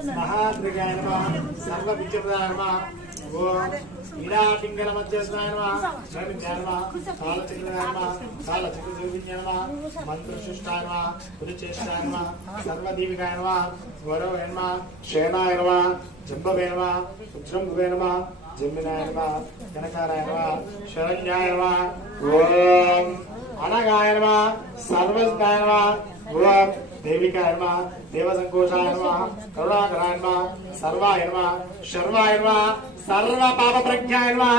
महाद्रिगाय नमः सर्वविद्याय नमः ओम ईरापिंगल मध्यस्थाय नमः नैवेद्याय नमः कालचक्राय नमः कालचक्रदेव्याय नमः मंत्रशिष्टाय नमः पुरुचेष्टाय नमः सर्वदीविकाय नमः गौरवाय नमः शयनाय नमः जम्बवे नमः उज्जम्बवे नमः जम्बिनाय नमः कनकाराय नमः शरण्याय नमः ओम अनगाय नमः सर्वस्ताय नमः ओम देविकाय नमः देवसंकोशाय नमः करुणाकराय नमः सर्वाय नमः शर्वाय नमः सर्व पाप प्रज्ञाय नमः।